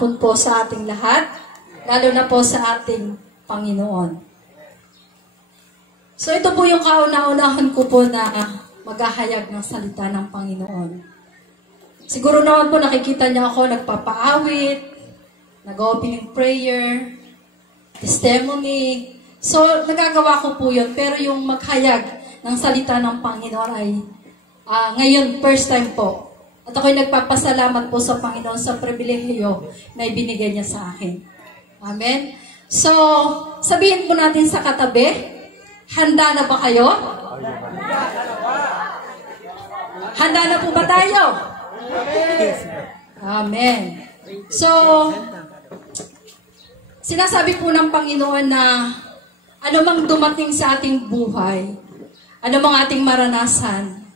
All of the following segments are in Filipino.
hapon po sa ating lahat, lalo na po sa ating Panginoon. So ito po yung kauna-unahan ko po na maghahayag ng salita ng Panginoon. Siguro naman po nakikita niya ako nagpapaawit, nag-opening prayer, testimony. So nagagawa ko po yun, pero yung maghayag ng salita ng Panginoon ay ngayon first time po. At ako'y nagpapasalamat po sa Panginoon sa pribilehiyo na ibinigay niya sa akin. Amen? So, sabihin po natin sa katabi, handa na ba kayo? Handa na po ba tayo? Amen. So, sinasabi po ng Panginoon na anumang dumating sa ating buhay, anumang ating maranasan,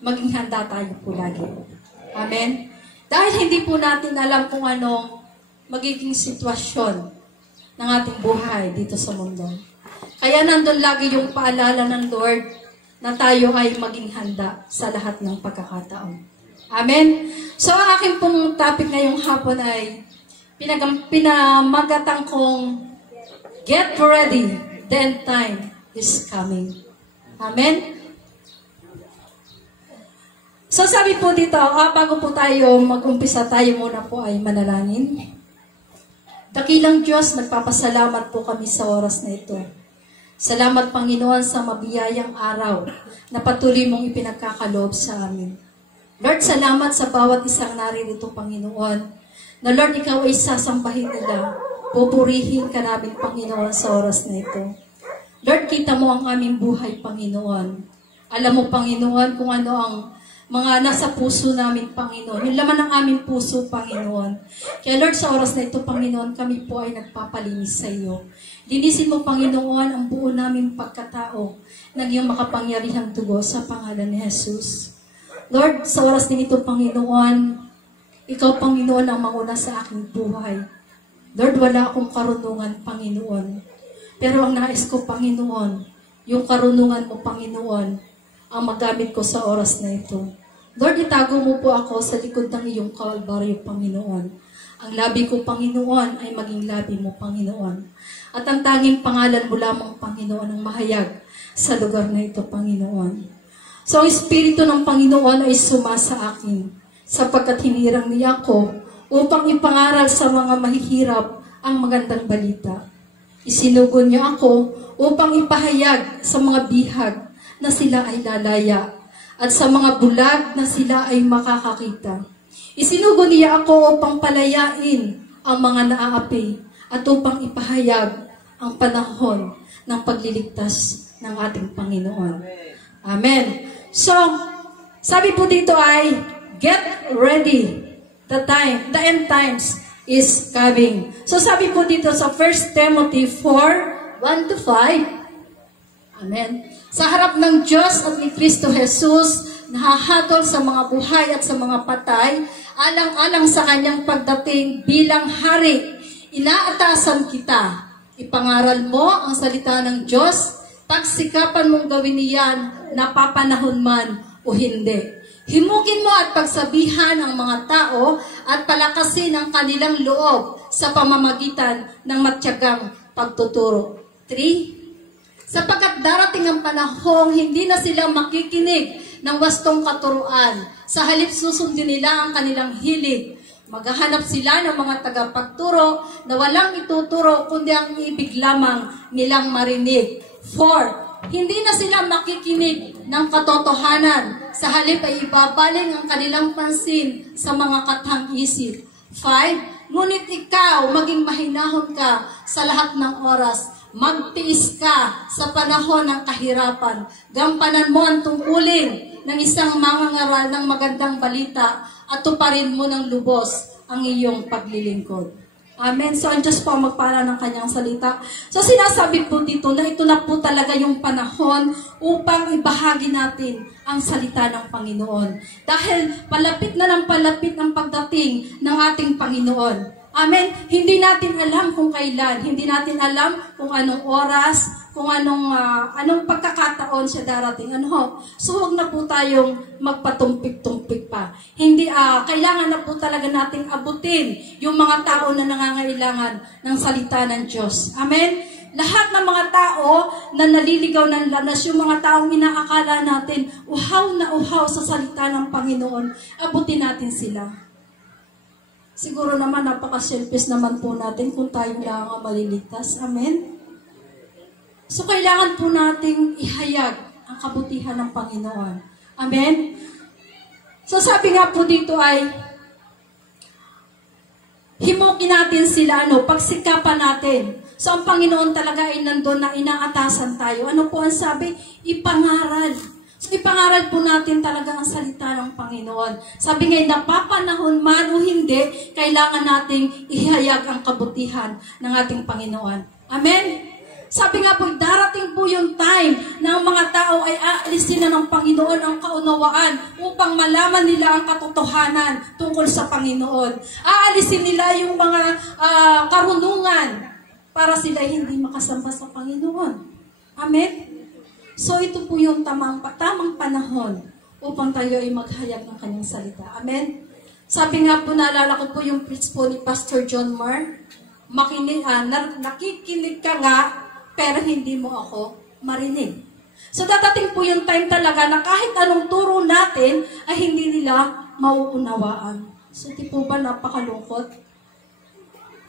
maging handa tayo po lagi. Amen? Dahil hindi po natin alam kung anong magiging sitwasyon ng ating buhay dito sa mundo. Kaya nandun lagi yung paalala ng Lord na tayo ay maging handa sa lahat ng pagkakataon. Amen? So, ang aking pong topic ngayong hapon ay pinamagatang kong Get Ready, the End Time is Coming. Amen? So sabi po dito, bago po tayo mag-umpisa, tayo muna po ay manalangin. Dakilang Diyos, nagpapasalamat po kami sa oras na ito. Salamat Panginoon sa mabiyayang araw na patuloy mong ipinagkakaloob sa amin. Lord, salamat sa bawat isang naririto Panginoon, na Lord, Ikaw ay sasambahin nila. Pupurihin ka namin Panginoon sa oras na ito. Lord, kita mo ang aming buhay Panginoon. Alam mo Panginoon kung ano ang mga nasa puso namin, Panginoon. Yung laman ng aming puso, Panginoon. Kaya Lord, sa oras na ito, Panginoon, kami po ay nagpapalinis sa iyo. Linisin mo, Panginoon, ang buo naming pagkatao ng iyong makapangyarihang dugo sa pangalan ni Jesus. Lord, sa oras din ito, Panginoon, Ikaw, Panginoon, ang manguna sa aking buhay. Lord, wala akong karunungan, Panginoon. Pero ang nais ko, Panginoon, yung karunungan mo, Panginoon, ang magamit ko sa oras na ito. Lord, itago mo po ako sa likod ng iyong kalbaryo, Panginoon. Ang labi ko, Panginoon, ay maging labi mo, Panginoon. At ang tanging pangalan mo lamang, Panginoon, ang mahayag sa lugar na ito, Panginoon. So, ang Espiritu ng Panginoon ay sumasa akin, sapagkat hinirang niya ako upang ipangaral sa mga mahihirap ang magandang balita. Isinugon niya ako upang ipahayag sa mga bihag na sila ay lalaya, at sa mga bulag na sila ay makakakita. Isinugo niya ako upang palayain ang mga naaapi, at upang ipahayag ang panahon ng pagliligtas ng ating Panginoon. Amen. So, sabi po dito ay, get ready. The end times is coming. So, sabi po dito sa 1 Timothy 4:1-5, Amen. Sa harap ng Diyos at ni Kristo Jesus, nahahatol sa mga buhay at sa mga patay, alang-alang sa kanyang pagdating bilang hari, inaatasan kita. Ipangaral mo ang salita ng Diyos, pagsikapan mong gawin niyan, napapanahon man o hindi. Himugin mo at pagsabihan ang mga tao at palakasin ang kanilang loob sa pamamagitan ng matyagang pagtuturo. 3. Sapagkat darating ang panahong hindi na sila makikinig ng wastong katuruan. Sa halip susundin nila ang kanilang hilig. Maghahanap sila ng mga tagapagturo na walang ituturo kundi ang ibig lamang nilang marinig. 4. Hindi na sila makikinig ng katotohanan. Sa halip ay ibabaling ang kanilang pansin sa mga katang-isip. 5. Ngunit ikaw, maging mahinahon ka sa lahat ng oras. Magtiis ka sa panahon ng kahirapan. Gampanan mo ang tungkulin ng isang mangangaral ng magandang balita at tuparin mo ng lubos ang iyong paglilingkod. Amen. So, ang Diyos po magpala ng kanyang salita. So, sinasabi po dito na ito na po talaga yung panahon upang ibahagi natin ang salita ng Panginoon. Dahil palapit na ng palapit ang pagdating ng ating Panginoon. Amen? Hindi natin alam kung kailan, hindi natin alam kung anong oras, kung anong pagkakataon siya darating. So huwag na po tayong magpatumpik-tumpik pa. Hindi, kailangan na po talaga nating abutin yung mga tao na nangangailangan ng salita ng Diyos. Amen? Lahat ng mga tao na naliligaw ng lanas, yung mga taong inaakala natin, uhaw na uhaw sa salita ng Panginoon, abutin natin sila. Siguro naman napaka-selfish naman po natin kung tayo lang ang maliligtas. Amen? So kailangan po nating ihayag ang kabutihan ng Panginoon. Amen? So sabi nga po dito ay, himukin natin sila, pagsikapan natin. So ang Panginoon talaga ay nandun na inaatasan tayo. Ano po ang sabi? Ipangaral. So, ipangaral po natin talaga ang salita ng Panginoon. Sabi nga, napapanahon man o hindi, kailangan nating ihayag ang kabutihan ng ating Panginoon. Amen? Sabi nga po, darating po yung time na ang mga tao ay aalisin na ng Panginoon ang kaunawaan upang malaman nila ang katotohanan tungkol sa Panginoon. Aalisin nila yung mga karunungan para sila hindi makasamba sa Panginoon. Amen? So ito po yung tamang panahon upang tayo ay maghayag ng kanyang salita. Amen? Sabi nga po, naalala ko po yung preach po ni Pastor John Marr, nakikinig ka nga, pero hindi mo ako marinig. So dadating po yung time talaga na kahit anong turo natin ay hindi nila mauunawaan. So di po ba napakalungkot?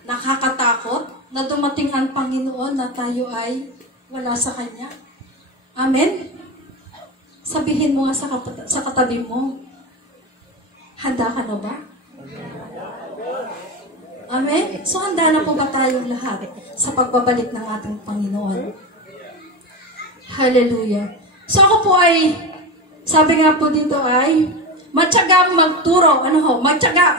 Nakakatakot na dumating ang Panginoon na tayo ay wala sa Kanya? Amen? Sabihin mo nga sa katabi mo, handa ka na ba? Amen? So handa na po ba tayong lahat sa pagbabalik ng ating Panginoon? Hallelujah. So ako po ay, sabi nga po dito ay, matyagang magturo,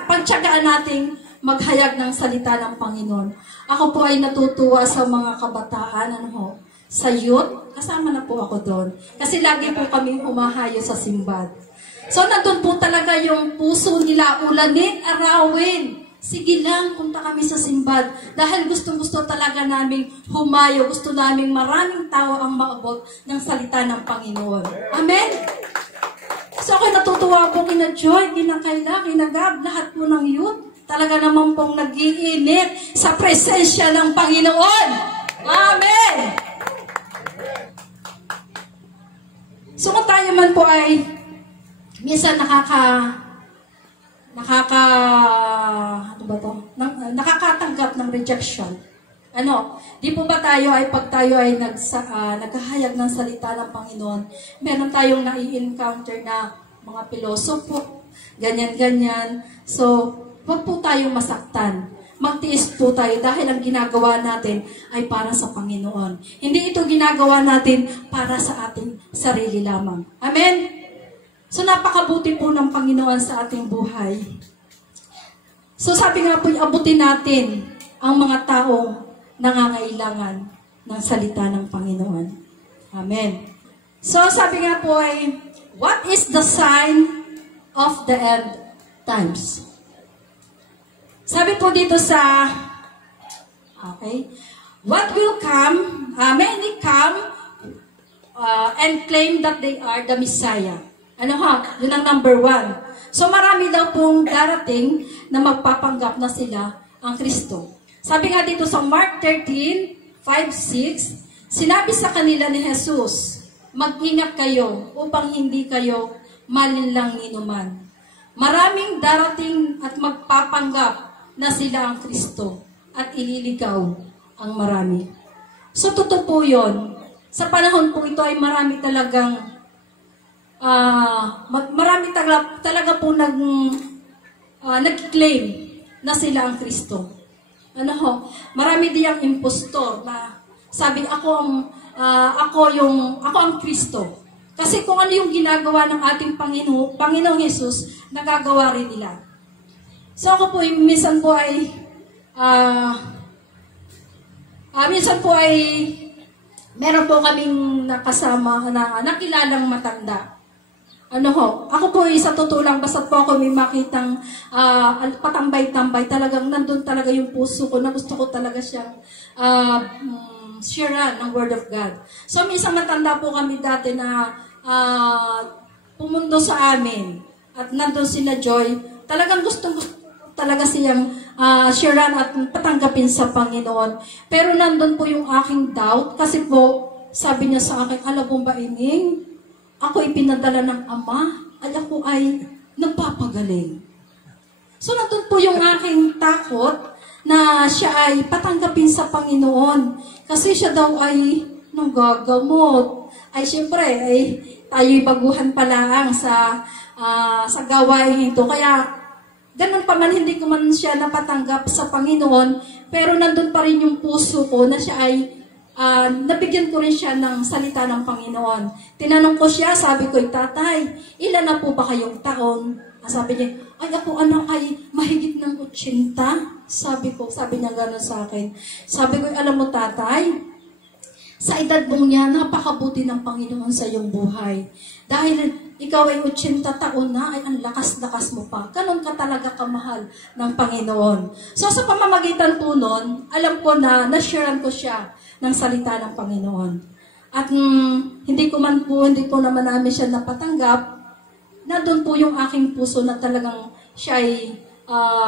pagtyagaan nating maghayag ng salita ng Panginoon. Ako po ay natutuwa sa mga kabataan, sa youth, kasama na po ako doon. Kasi lagi po kami humahayo sa simbad. So, nandun po talaga yung puso nila, ulanin, arawin. Sige lang, punta kami sa simbad. Dahil gustong-gusto talaga namin humayo, gusto namin maraming tao ang maabot ng salita ng Panginoon. Amen? So, ako natutuwa po kina Joy, kina Kayla, kina Gab, lahat po ng youth. Talaga naman pong nag-iinit sa presensya ng Panginoon. Amen! So kung tayo man po ay minsan nakakatanggap ng rejection. Di po ba tayo ay pag tayo ay naghahayag ng salita ng Panginoon, meron tayong nai-encounter na mga pilosopo, ganyan-ganyan. So, huwag po tayong masaktan. Magtiis po tayo dahil ang ginagawa natin ay para sa Panginoon. Hindi ito ginagawa natin para sa ating sarili lamang. Amen? So napakabuti po ng Panginoon sa ating buhay. So sabi nga po, abutin natin ang mga taong nangangailangan ng salita ng Panginoon. Amen. So sabi nga po ay, what is the sign of the end times? Sabi po dito sa, what will come, many come and claim that they are the Messiah. Yun ang number 1. So marami daw pong darating na magpapanggap na sila ang Kristo. Sabi nga dito sa Mark 13, 5-6, sinabi sa kanila ni Jesus, mag-ingat kayo upang hindi kayo malinlang ninuman. Maraming darating at magpapanggap na sila ang Kristo at ililigaw ang marami. So, totoo po yun. Sa panahon po ito ay marami talagang talaga po nag-claim na sila ang Kristo. Marami diyang impostor na sabi ako ang Kristo. Kasi kung ano yung ginagawa ng ating Panginoong Jesus, nagagawa rin nila. So ako po, minsan po ay meron po kaming nakasama na nakilalang matanda. Ano ho, ako po sa totoo lang, basta po ako may makitang patambay-tambay, talagang nandun talaga yung puso ko, na gusto ko talaga siyang sharean ng Word of God. So, may isang matanda po kami dati na pumundo sa amin, at nandun sina Joy, talagang gusto talaga siyang sharean at patanggapin sa Panginoon. Pero nandun po yung aking doubt, kasi po, sabi niya sa akin, alam mo ba, Ining, ako ipinadala ng Ama, at ako ay nagpapagaling. So, nandun po yung aking takot na siya ay patanggapin sa Panginoon. Kasi siya daw ay nanggagamot. Ay, siyempre, ay tayo'y baguhan pa lang sa gawain ito. Kaya, ganun pa man, hindi ko man siya napatanggap sa Panginoon, pero nandun pa rin yung puso ko na siya ay nabigyan ko rin siya ng salita ng Panginoon. Tinanong ko siya, sabi ko, tatay, ilan na po ba kayong taon? Sabi niya, ay ako ay mahigit ng 80. Sabi niya gano'n sa akin. Sabi ko, alam mo tatay, sa edad mong niya, napakabuti ng Panginoon sa iyong buhay. Dahil ikaw ay 80 taon na, ay ang lakas-lakas mo pa. Ganon ka talaga kamahal ng Panginoon. So sa pamamagitan po nun, alam ko na nasharean ko siya ng salita ng Panginoon. At hindi ko naman namin siya napatanggap, na doon po yung aking puso na talagang siya ay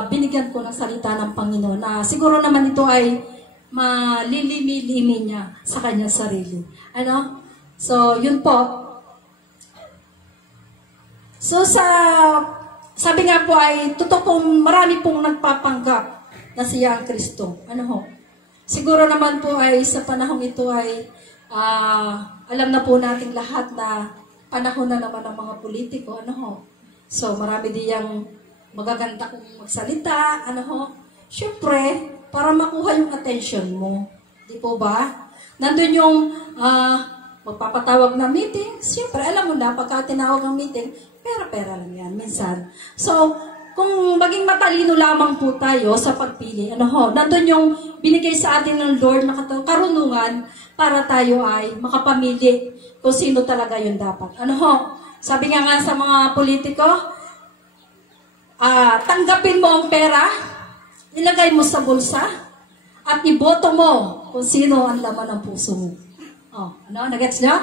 binigyan ko ng salita ng Panginoon. Na siguro naman ito ay malilimi-limi niya sa kanyang sarili. Ano? So, yun po. So, sabi nga po ay, totoo pong marami pong nagpapanggap na siya ang Kristo. Ano ho? Siguro naman po ay sa panahong ito ay alam na po nating lahat na panahon na naman ng mga politiko. Ano ho? So, marami diyang magaganda kung magsalita. Ano ho? Siyempre, para makuha yung attention mo. Di po ba? Nandun yung magpapatawag na meeting. Siyempre, alam mo na, pagka tinawag ang meeting, pera-pera lang yan, minsan. So, kung maging matalino lamang po tayo sa pagpili, nandun yung binigay sa atin ng Lord na karunungan para tayo ay makapamili kung sino talaga yun dapat. Sabi nga sa mga politiko, tanggapin mo ang pera, ilagay mo sa bulsa, at iboto mo kung sino ang laman ng puso mo. Nagets nyo?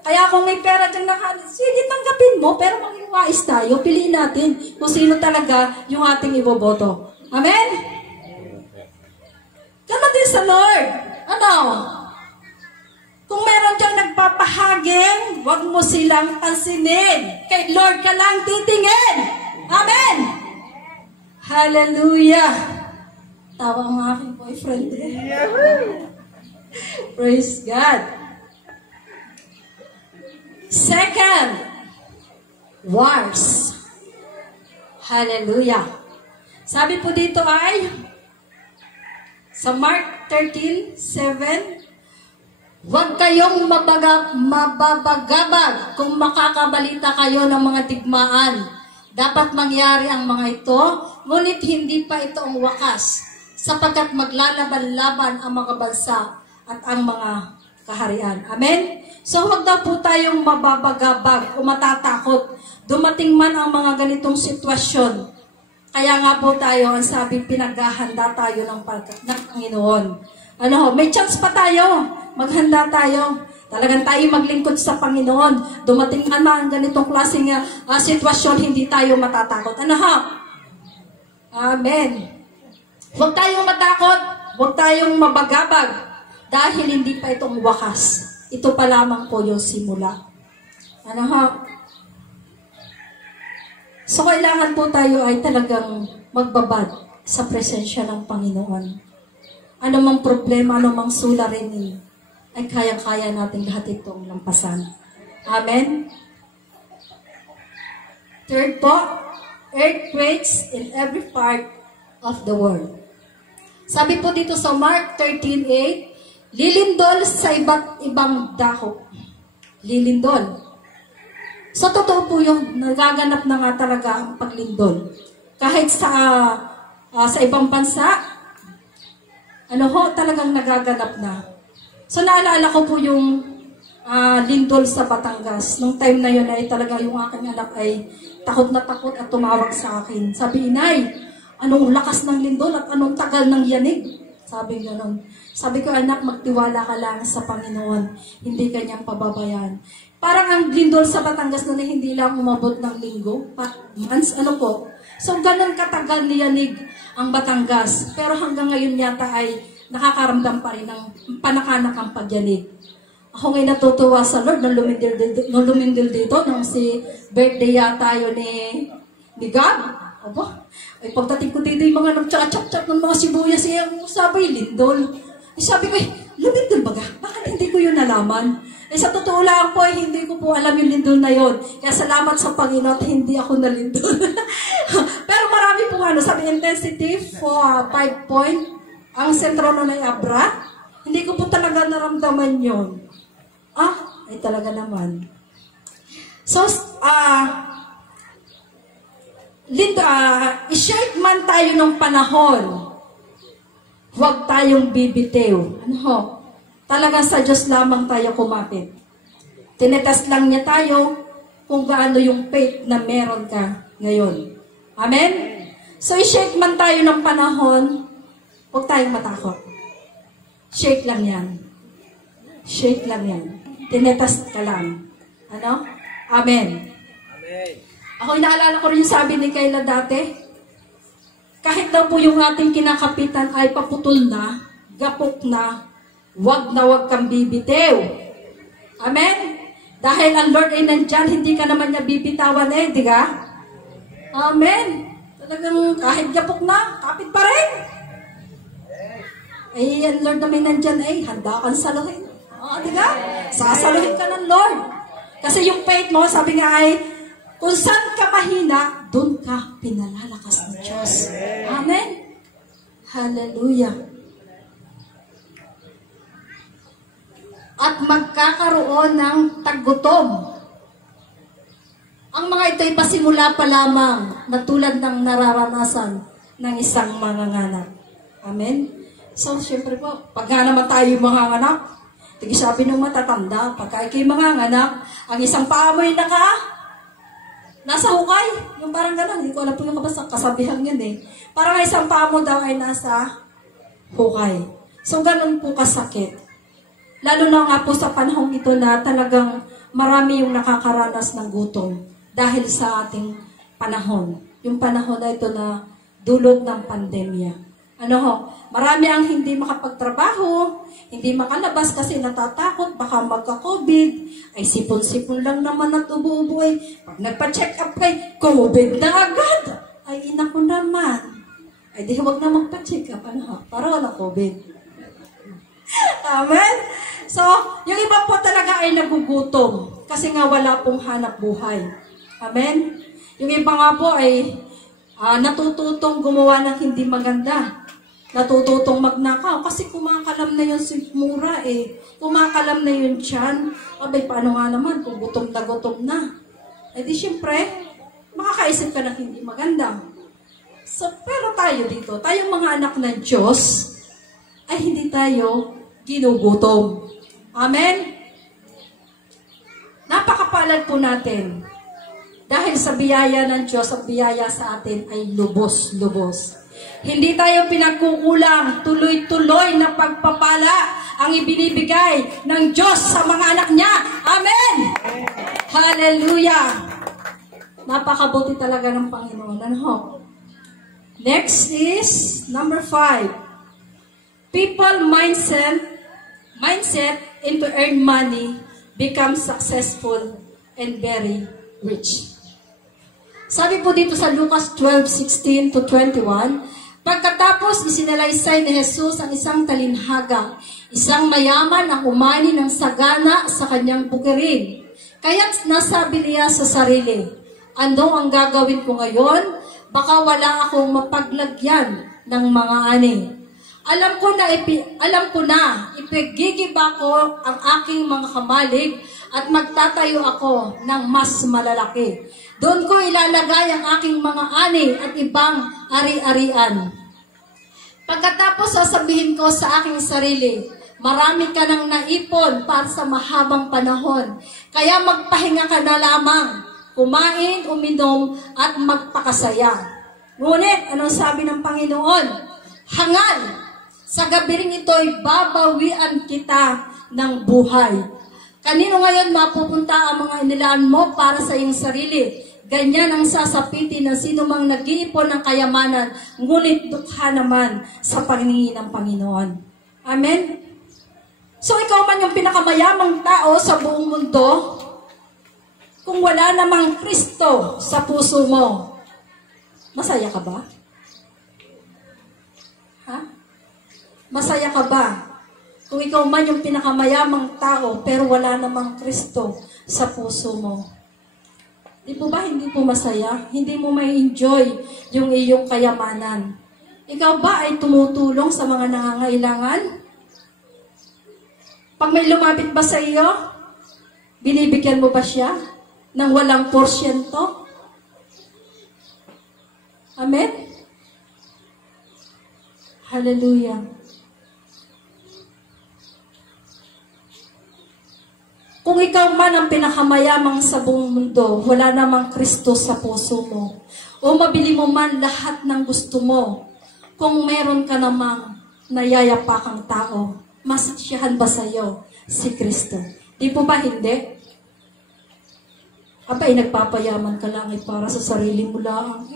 Kaya kung may pera dyan sige, tanggapin mo, pero maging wais tayo, piliin natin kung sino talaga yung ating iboboto. Amen? Ganon din sa Lord. Kung meron dyan nagpapahaging, huwag mo silang pansinin. Kay Lord ka lang titingin. Amen? Hallelujah! Tawa ang aking boyfriend. Praise God. Second, wars. Hallelujah. Sabi po dito ay, sa Mark 13:7, huwag kayong mababagabag kung makakabalita kayo ng mga digmaan. Dapat mangyari ang mga ito, ngunit hindi pa ito ang wakas, sapagkat maglalaban-laban ang mga bansa at ang mga kaharian. Amen? So, huwag daw po tayong mababagabag o matatakot. Dumating man ang mga ganitong sitwasyon. Kaya nga po tayo, ang sabi, pinaghahanda tayo ng Panginoon. May chance pa tayo. Maghanda tayo. Talagang tayo maglingkod sa Panginoon. Dumating man ang ganitong klaseng sitwasyon, hindi tayo matatakot. Amen. Huwag tayong matakot. Huwag tayong mabagabag. Dahil hindi pa itong wakas. Ito pa lamang po yung simula. So, kailangan po tayo ay talagang magbabad sa presensya ng Panginoon. Ano mang problema, ano mang suliranin, ay kaya-kaya natin lahat itong lampasan. Amen? Third po, earthquakes in every part of the world. Sabi po dito sa Mark 13:8, lilindol sa iba't ibang dako. Lilindol. So, totoo po yung nagaganap na nga talaga ang paglindol. Kahit sa ibang bansa, talagang nagaganap na. So, naalala ko po yung lindol sa Batangas. Nung time na yun ay talaga yung aking anak ay takot na takot at tumawag sa akin. Sabi, Inay, anong lakas ng lindol at anong tagal ng yanig? Sabi gano'n. Sabi ko, anak, magtiwala ka lang sa Panginoon. Hindi kanyang pababayaan. Parang ang lindol sa Batangas na hindi lang umabot ng linggo. Months, ano po. So, ganun katagal niyanig ang Batangas. Pero hanggang ngayon yata ay nakakaramdam pa rin ng panakanak ang pagyanig. Ako ngayon natutuwa sa Lord nung lumindil dito, nung si birthday yata yun ni Gab. Aba, ay pagdating ko dito yung mga nagtsaka-chap-chap ng mga sibuyas, sabi, lindol. Sabi ko, lumindol baga? Bakit hindi ko yun nalaman? Sa totoo lang po, hindi ko po alam yung lindol na yun. Kaya salamat sa Panginoon, hindi ako nalindol. Pero marami po sabi, intensity for 5 point. Ang sentro na ay Abra. Hindi ko po talaga naramdaman yun. Ay talaga naman. So, i-shake man tayo ng panahon. Huwag tayong bibitiw. Talagang sa Diyos lamang tayo kumapit. Tinetest lang niya tayo kung gaano yung faith na meron ka ngayon. Amen? So, i-shake man tayo ng panahon, huwag tayong matakot. Shake lang yan. Shake lang yan. Tinetest ka lang. Ano? Amen. Amen. Ako, inaalala ko rin yung sabi ni Kayla dati, kahit daw po yung ating kinakapitan ay paputol na, gapok na wag kang bibitiw. Amen? Dahil ang Lord ay nandyan, hindi ka naman niya bibitawan di ka? Amen. Talagang kahit gapok na, kapit pa rin. Ang Lord naman nandyan, handa kang saluhin. Di ka? Sasaluhin ka ng Lord. Kasi yung faith mo, sabi nga kung saan ka mahina, doon ka pinalalakas ng Diyos. Amen? Hallelujah. At magkakaroon ng taggutom. Ang mga ito'y pasimula pa lamang na tulad ng nararanasan ng isang manganganak. Amen? So, syempre po, pagka naman tayo manganganak, sabi ng matatanda, pagka ikay manganganak, ang isang paa mo'y nasa hukay. Yung parang gano'n, hindi ko alam po yung kasabihan yun Parang isang paa mo daw ay nasa hukay. So, gano'n po kasakit. Lalo na nga po sa panahong ito na talagang marami yung nakakaranas ng gutom dahil sa ating panahon. Yung panahon na ito na dulot ng pandemya. Marami ang hindi makapagtrabaho, hindi makalabas kasi natatakot, baka magka-COVID, ay sipon-sipon lang naman at ubo-ubo Pag nagpa-check up kay COVID na agad, ay ina ko naman. Ay di huwag na magpa-check up, para wala COVID. Amen? So, yung iba po talaga ay nagugutom kasi nga wala pong hanap buhay. Amen? Yung iba nga po ay natututong gumawa ng hindi maganda. Natututong magnakaw kasi kumakalam na yun si mura Kumakalam na yun tiyan. Abay, paano nga naman kung gutom na. Di syempre, makakaisip ka ng hindi maganda. So, pero tayo dito, tayong mga anak ng Diyos, ay hindi tayo ginugutom. Amen? Napakapalad po natin. Dahil sa biyaya ng Diyos, ang biyaya sa atin ay lubos-lubos. Hindi tayo pinagkukulang, tuloy-tuloy na pagpapala ang ibinibigay ng Diyos sa mga anak niya. Amen! Hallelujah! Napakabuti talaga ng Panginoon. Next is number 5. People mindset into earn money become successful and very rich. Sabi po dito sa Lucas 12:16 to 21, pagkatapos isinalaysay ni Jesus ang isang talinhaga, isang mayaman ang umani ng sagana sa kanyang bukirin. Kaya't nasabi niya sa sarili, ano ang gagawin ko ngayon? Baka wala akong mapaglagyan ng mga ani. Alam ko na, ipigigiba ko ang aking mga kamalig at magtatayo ako ng mas malalaki. Doon ko ilalagay ang aking mga ani at ibang ari-arian. Pagkatapos sasabihin ko sa aking sarili, Marami ka nang naipon para sa mahabang panahon. Kaya magpahinga ka na lamang. Kumain, uminom, at magpakasaya. Ngunit, anong sabi ng Panginoon? Hangal! Sa gabi rin ito'y babawian kita ng buhay. Kanino ngayon mapupunta ang mga inilaan mo para sa iyong sarili? Ganyan ang sasapitin ng sino mang nag-iipon ng kayamanan, ngunit dukha naman sa paningin ng Panginoon. Amen? So ikaw man yung pinakamayamang tao sa buong mundo, kung wala namang Kristo sa puso mo, masaya ka ba? Ha? Masaya ka ba? Kung ikaw man yung pinakamayamang tao, pero wala namang Kristo sa puso mo. Di po ba hindi po masaya? Hindi mo may enjoy yung iyong kayamanan. Ikaw ba ay tumutulong sa mga nangangailangan? Pag may lumapit ba sa iyo, binibigyan mo ba siya ng walang porsyento? Amen? Hallelujah. Kung ikaw man ang pinakamayamang sa buong mundo, wala namang Kristo sa puso mo, o mabili mo man lahat ng gusto mo, kung meron ka namang nayayapakang tao, masasyahan ba sa iyo si Kristo? Di po ba hindi? Abay, nagpapayaman ka lang ay para sa sarili mo lang.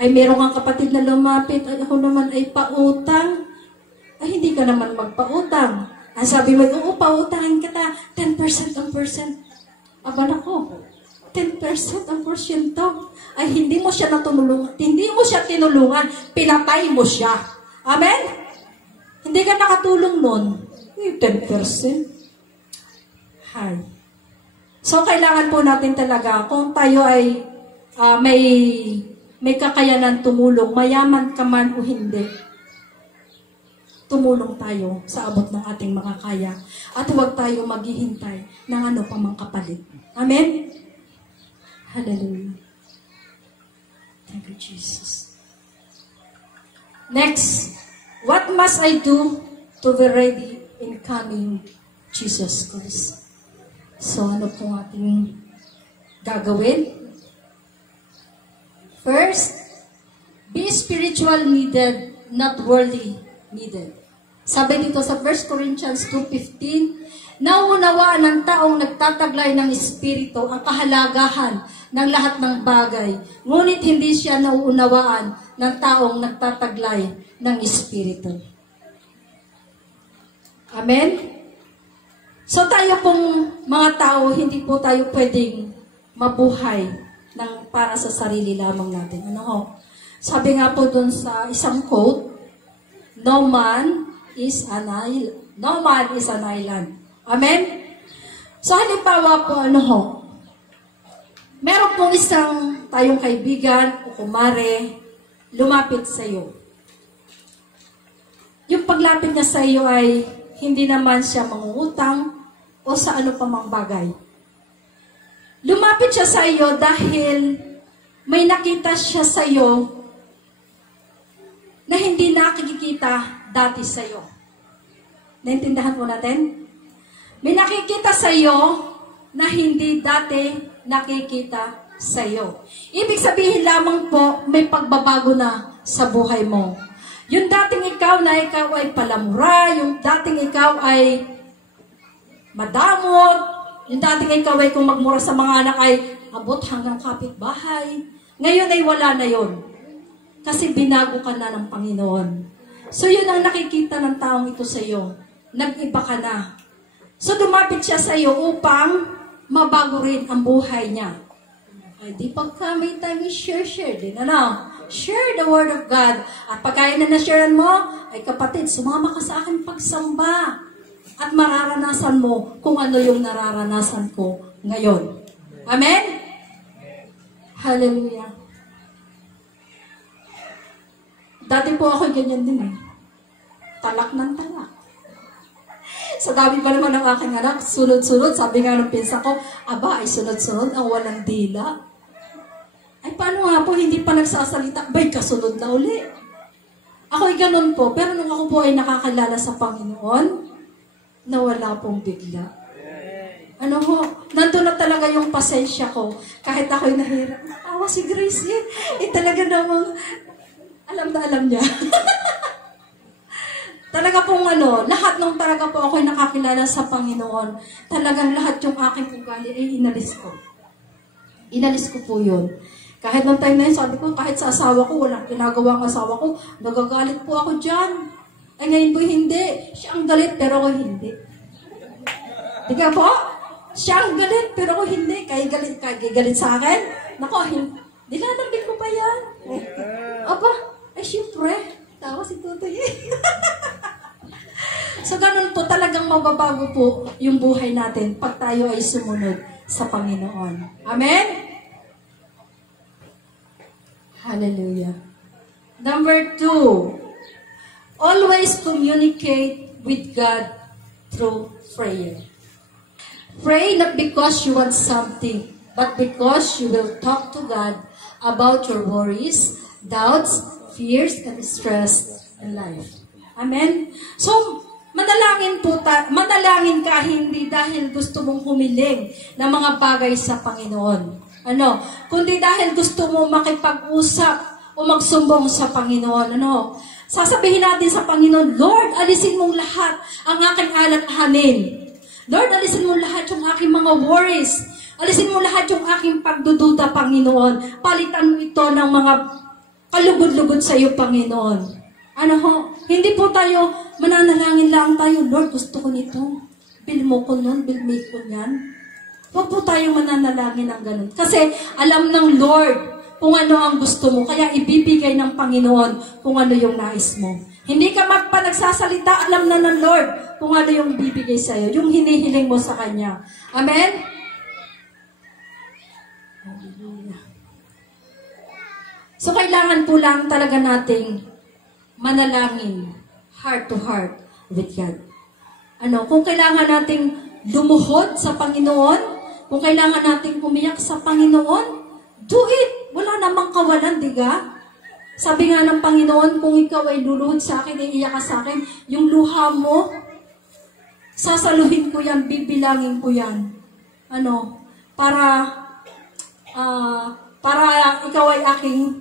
Ay, meron kang kapatid na lumapit, ay ako naman ay pautang. Ay, hindi ka naman magpautang. Ang sabi mo, oo, pautangin kita, 10% ang percent. Aba nako, 10% ang porsyento. Ay, hindi mo siya natulungan, hindi mo siya tinulungan, pinatay mo siya. Amen? Hindi ka nakatulong nun. 10%. Hi. So, kailangan po natin talaga, kung tayo ay may kakayanan tumulong, mayaman ka man o hindi, tumulong tayo sa abot ng ating makakaya. At huwag tayo maghihintay ng ano pa mang kapalit. Amen? Hallelujah. Thank you, Jesus. Next. What must I do to be ready in coming Jesus Christ? So, ano po ating gagawin? First, be spiritual needed, not worldly needed. Sabi dito sa 1 Corinthians 2:15, nauunawaan ng taong nagtataglay ng Espiritu ang kahalagahan ng lahat ng bagay, ngunit hindi siya nauunawaan ng taong nagtataglay ng Espiritu. Amen? So tayo pong mga tao, hindi po tayo pwedeng mabuhay ng para sa sarili lamang natin. Ano ho? Sabi nga po dun sa isang quote, no man is an island. Amen? So halimbawa po, ano ho? Meron pong isang tayong kaibigan o kumare, lumapit sa iyo. Yung paglapit niya sa iyo ay hindi naman siya mangungutang o sa ano pa mang bagay. Lumapit siya sa iyo dahil may nakita siya sa iyo na hindi nakikita dati sa iyo. Naintindihan po natin? May nakikita sa iyo na hindi dati nakikita sa iyo. Ibig sabihin lamang po, may pagbabago na sa buhay mo. Yung dating ikaw ay palamura, yung dating ikaw ay madamot, yung dating ikaw ay kung magmura sa mga anak ay abot hanggang kapitbahay. Ngayon ay wala na yon. Kasi binago ka na ng Panginoon. So yun ang nakikita ng taong ito sa iyo. Nag-iba ka na. So dumapit siya sa iyo upang mabago rin ang buhay niya. Ay di pagka may time share din. Ano? Share the Word of God. At pagka na na-sharean mo, ay kapatid, sumama ka sa akin pagsamba. At mararanasan mo kung ano yung nararanasan ko ngayon. Amen? Hallelujah. Dati po ako ganyan din eh. Talak ng talak. Sa dami pa naman ng aking anak, sunod-sunod, sabi nga ng pinsa ko, aba, ay sunod-sunod ang walang dila. Ay, paano nga po, hindi pa nagsasalita, bay, kasunod na uli. Ako'y ganun po, pero nung ako po ay nakakilala sa Panginoon, nawala pong bigla. Ano ho, nandun na talaga yung pasensya ko. Kahit ako'y nahirap. Natawa si Grace yan. Talaga namang, alam na alam niya. Talaga pong lahat nung talaga po ako'y nakakilala sa Panginoon, talagang lahat yung aking ugali ay inalis ko. Inalis ko po yun. Kahit nung time na yun, sabi ko, kahit sa asawa ko, walang ginagawa ang asawa ko, nagagalit po ako dyan. Ay ngayon po hindi. Siya ang galit, pero ako hindi. Di ka po? Siya ang galit, pero ako hindi. Kaya galit sa akin? Nako, nilalambing ko pa yan. Aba, syempre. Tawa si Tutoy. So, ganun po, talagang mababago po yung buhay natin pag tayo ay sumunod sa Panginoon. Amen? Hallelujah. Number 2, always communicate with God through prayer. Pray not because you want something, but because you will talk to God about your worries, doubts, fears, and stress in life. Amen? So, manalangin ka hindi dahil gusto mong humiling ng mga bagay sa Panginoon. Kundi dahil gusto mo makipag-usap o magsumbong sa Panginoon. Sasabihin natin sa Panginoon, Lord, alisin mong lahat ang aking alalahanin. Lord, alisin mo lahat yung aking mga worries. Alisin mo lahat yung aking pagdududa, Panginoon. Palitan mo ito ng mga kalugod-lugod sa iyo, Panginoon. Hindi po tayo mananalangin lang tayo, Lord, gusto ko nito. Bill mo ko nun, bill me ko yan. Huwag po tayong mananalangin ng ganun. Kasi alam ng Lord kung ano ang gusto mo. Kaya ibibigay ng Panginoon kung ano yung nais mo. Hindi ka nagsasalita, alam na ng Lord kung ano yung bibigay sa'yo, yung hinihiling mo sa Kanya. Amen? Hallelujah. So, kailangan po lang talaga nating manalangin, heart to heart with God. Kung kailangan nating lumuhod sa Panginoon, kung kailangan nating umiyak sa Panginoon, do it! Wala namang kawalan, diga? Sabi nga ng Panginoon, kung ikaw ay luluhod sa akin, iiyak ka sa akin, yung luha mo, sasaluhin ko yan, bibilangin ko yan. Para ikaw ay aking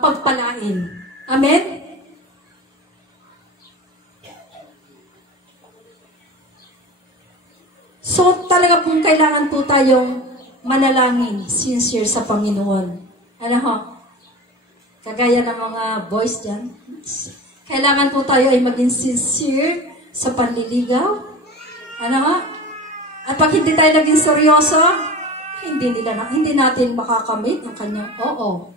pagpalain. Amen? So, talaga pong kailangan po tayong manalangin, sincere sa Panginoon. Kagaya ng mga boys dyan. Kailangan po tayo ay maging sincere sa panliligaw. At pag hindi tayo naging seryoso, hindi natin makakamit ang kanyang oo.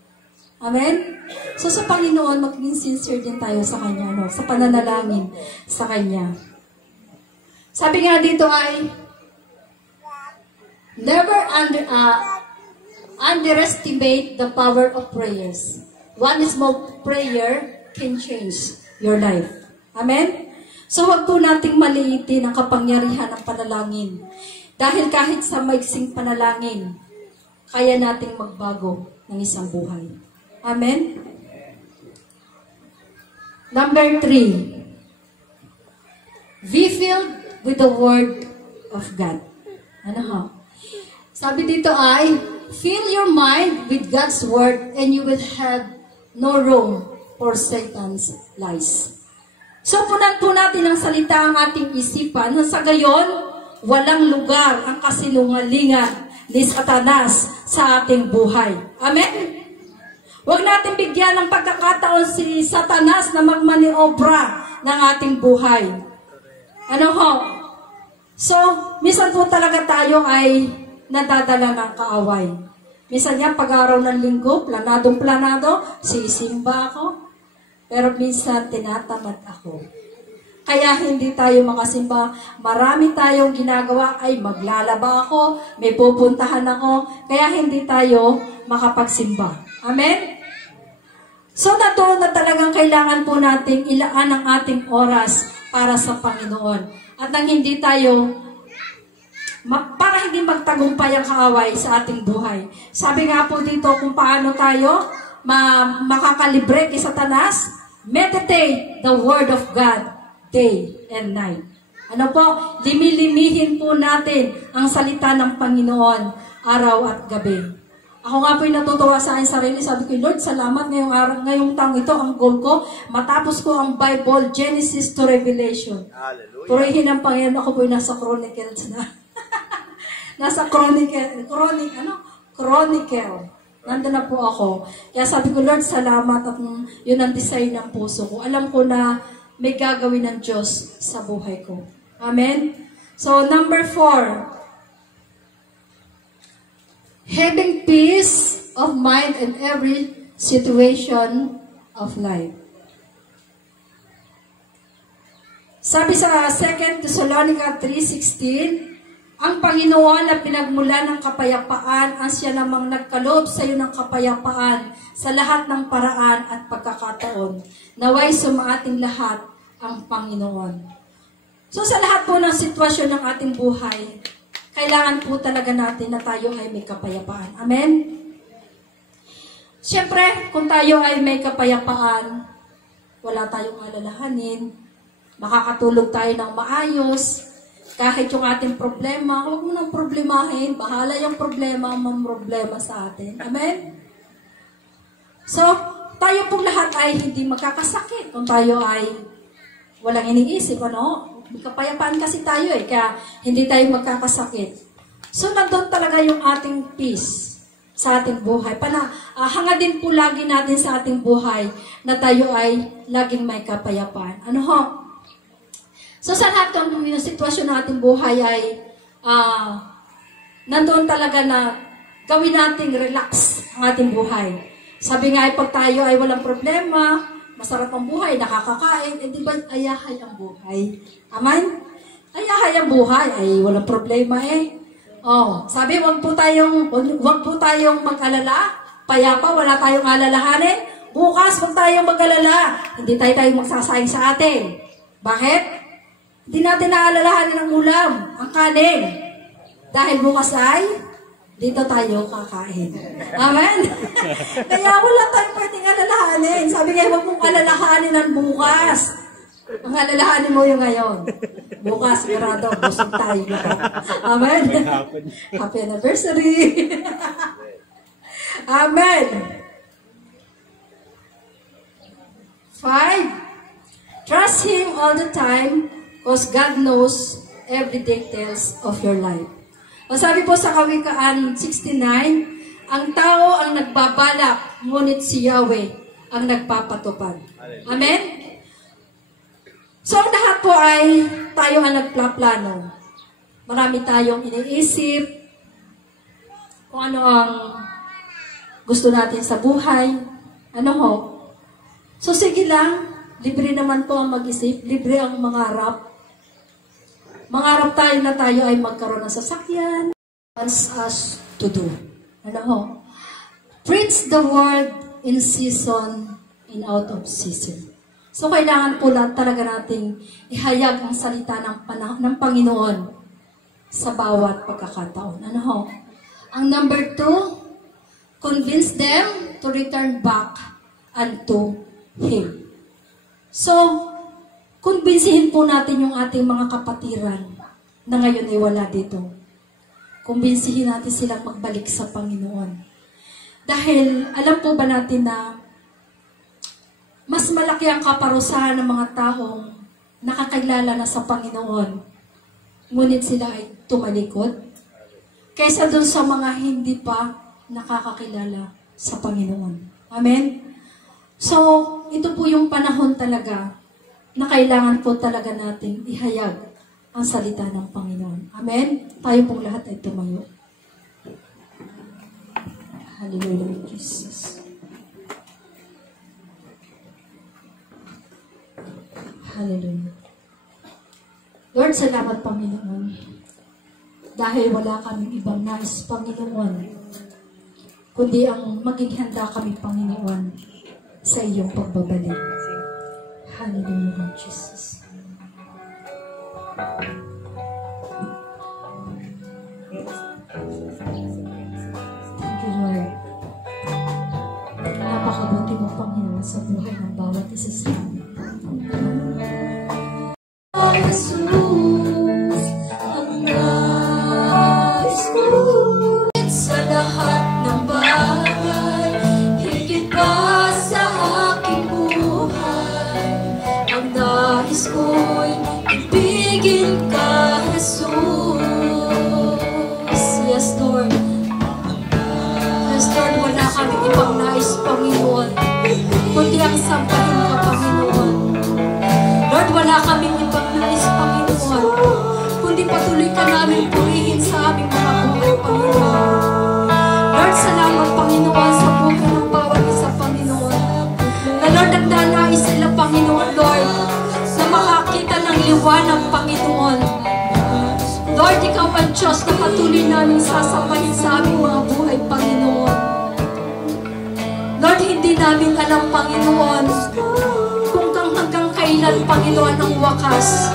Amen? So sa Panginoon, maging sincere din tayo sa Kanya, sa pananalangin sa Kanya. Sabi nga dito ay, never underestimate the power of prayers. One small prayer can change your life. Amen? So, wag po nating maliitin ang kapangyarihan ng panalangin. Dahil kahit sa maiksing panalangin, kaya nating magbago ng isang buhay. Amen? Number 3. Be filled with the Word of God. Sabi dito ay, fill your mind with God's Word and you will have no room for Satan's lies. So, punan po natin ang salita ang ating isipan na sa gayon, walang lugar ang kasinungalingan ni Satanas sa ating buhay. Amen? Huwag natin bigyan ng pagkakataon si Satanas na magmaniobra ng ating buhay. So, minsan po talaga tayo ay nadadala ng kaaway. Minsan yan, pag-araw ng linggo, planadong-planado, sisimba ako. Pero minsan, tinatamad ako. Kaya hindi tayo makasimba. Marami tayong ginagawa ay maglalaba ako, may pupuntahan ako, kaya hindi tayo makapagsimba. Amen? So, na talagang kailangan po nating ilaan ang ating oras para sa Panginoon. At nang hindi tayo para hindi magtagumpay ang kaaway sa ating buhay. Sabi nga po dito kung paano tayo makakalibre kay Satanas, meditate the Word of God day and night. Ano po? Limi-limihin po natin ang salita ng Panginoon araw at gabi. Ako nga po yung natutuwa sa aking sarili. Sabi ko, Lord, salamat ngayong taong ito. Ang goal ko, matapos ko ang Bible, Genesis to Revelation. Hallelujah. Purihin ang Panginoon. Ako po yung nasa Chronicles na. Nasa Chronicle. Nandun na po ako. Kaya sabi ko, Lord, salamat at yun ang design ng puso ko. Alam ko na may gagawin ng Diyos sa buhay ko. Amen? So, number 4. Having peace of mind in every situation of life. Sabi sa 2 Thessalonica 3:16, ang Panginoon na pinagmula ng kapayapaan ang siya namang nagkaloob sa iyo ng kapayapaan sa lahat ng paraan at pagkakataon. Naway sumaating lahat ang Panginoon. So sa lahat po ng sitwasyon ng ating buhay, kailangan po talaga natin na tayo ay may kapayapaan. Amen? Siyempre, kung tayo ay may kapayapaan, wala tayong alalahanin, makakatulog tayo ng maayos, kahit yung ating problema, huwag mo nang problemahin, bahala yung problema, mamroblema sa atin. Amen? So, tayo pong lahat ay hindi magkakasakit kung tayo ay walang iniisip, ano? May kapayapaan kasi tayo kaya hindi tayo magkakasakit. So, nandun talaga yung ating peace sa ating buhay. Hanga din po lagi natin sa ating buhay na tayo ay laging may kapayapaan. Ano ho? So, sa lahat ng sitwasyon ng ating buhay ay nandoon talaga na gawin nating relax ang ating buhay. Sabi nga ay pag tayo ay walang problema, masarap ang buhay, nakakakain, di ba ayahay ang buhay? Amen? Ayahay ang buhay, ay walang problema sabi, wag po tayong mag-alala, payapa, wala tayong alalahanin. Bukas, wag tayong mag-alala, hindi tayo magsasayang sa atin. Bakit? Hindi natin naalalahanin ang ulam, ang kanin. Dahil bukas ay, dito tayo kakain. Amen? Kaya wala tayong pwedeng alalahanin. Sabi nga, huwag mong alalahanin ang bukas. Ang alalahanin mo yung ngayon. Bukas, sigurado, busog tayo. Amen? Happy anniversary. Amen. 5. Trust Him all the time because God knows every details of your life. O sabi po sa Kawikaan 69, ang tao ang nagbabalak, ngunit si Yahweh ang nagpapatupad. Amen? So, ang lahat po ay tayo ang nagplaplano. Marami tayong iniisip kung ano ang gusto natin sa buhay. Ano ho? So, sige lang. Libre naman po ang mag-isip. Libre ang mangarap. Mangarap tayo na tayo ay magkaroon ng sasakyan. Wants us to do. Ano ho? Preach the word in season and out of season. So, kailangan po talaga nating ihayag ang salita ng Panginoon sa bawat pagkakataon. Ano ho? Ang number 2, convince them to return back unto Him. So, kumbinsihin po natin yung ating mga kapatiran na ngayon ay wala dito. Kumbinsihin natin silang magbalik sa Panginoon. Dahil, alam po ba natin na mas malaki ang kaparusahan ng mga taong nakakilala na sa Panginoon, ngunit sila ay tumalikod, kaysa dun sa mga hindi pa nakakakilala sa Panginoon. Amen? So, ito po yung panahon talaga na kailangan po talaga natin ihayag ang salita ng Panginoon. Amen? Tayo pong lahat ay tumayo. Hallelujah, Jesus. Hallelujah. Lord, salamat, Panginoon. Dahil wala kaming ibang nais, Panginoon, kundi ang maging handa kami, Panginoon, sa iyong pagbabalik. Hallelujah, Lord Jesus. Thank you, Lord. Napakabuti mo, Panginoon, sa buhay ng bawat isa sa amin. Jesus. kami ibang nais, Panginoon, kundi ang sampahin ka, Panginoon. Lord, wala kaming ibang nais, Panginoon, kundi patuloy ka namin purihin sa aming mga buhay, Panginoon. Lord, salamat, Panginoon, sa buhay ng bawat isa, Panginoon. Na Lord, nagdanais sila, Panginoon, Lord, na makakita ng liwanag, Panginoon. Lord, ikaw ang Diyos na patuloy namin sasampahin sa aming mga buhay, Panginoon. Lord, hindi namin alam, Panginoon, kung hanggang kailan, Panginoon, ang wakas.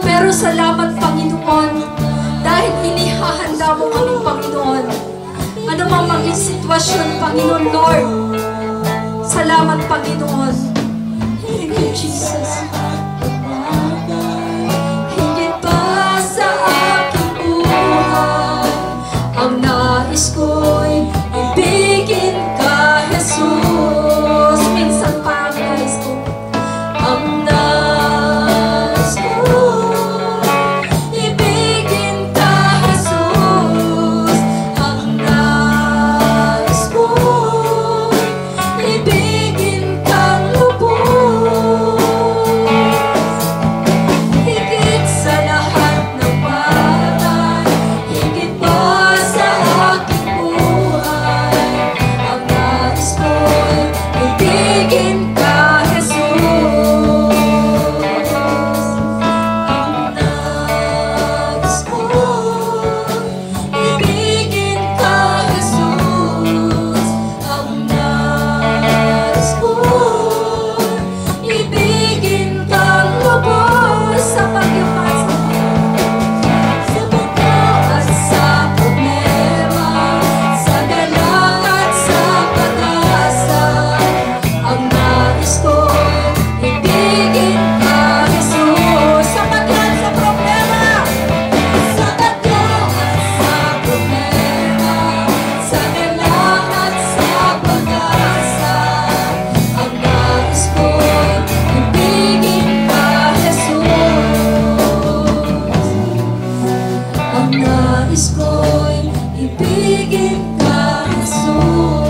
Pero salamat, Panginoon, dahil inihahanda mo kami, Panginoon. Ano mang maging sitwasyon, Panginoon, Lord. Salamat, Panginoon. Thank you, Jesus. Higit pa sa aking buhay, ang nais ko'y ibigin ka, Jesus. Minsan pa ang nais ko, ang nais ko'y ibigin ka, Jesus. Ang nais ko'y ibigin kang lubos. Higit sa lahat ng bagay, higit pa sa aking buhay, ang nais ko'y ibigin ka, Jesus. Ang nais ko'y ibigin ka, Jesus. Ang nais ko'y ibigin kang lubos sa pagyupas, sa bundok at sa problema, sa galang at sa pag-asa. Ang nais ko'y ibigin ka, Jesus. Sa paglan sa problema, sa taglong at sa problema, sa galang at sa pag-asa. Ang nais ko'y ibigin ka, Jesus. Ang nais ko'y ibigin ka, Jesus.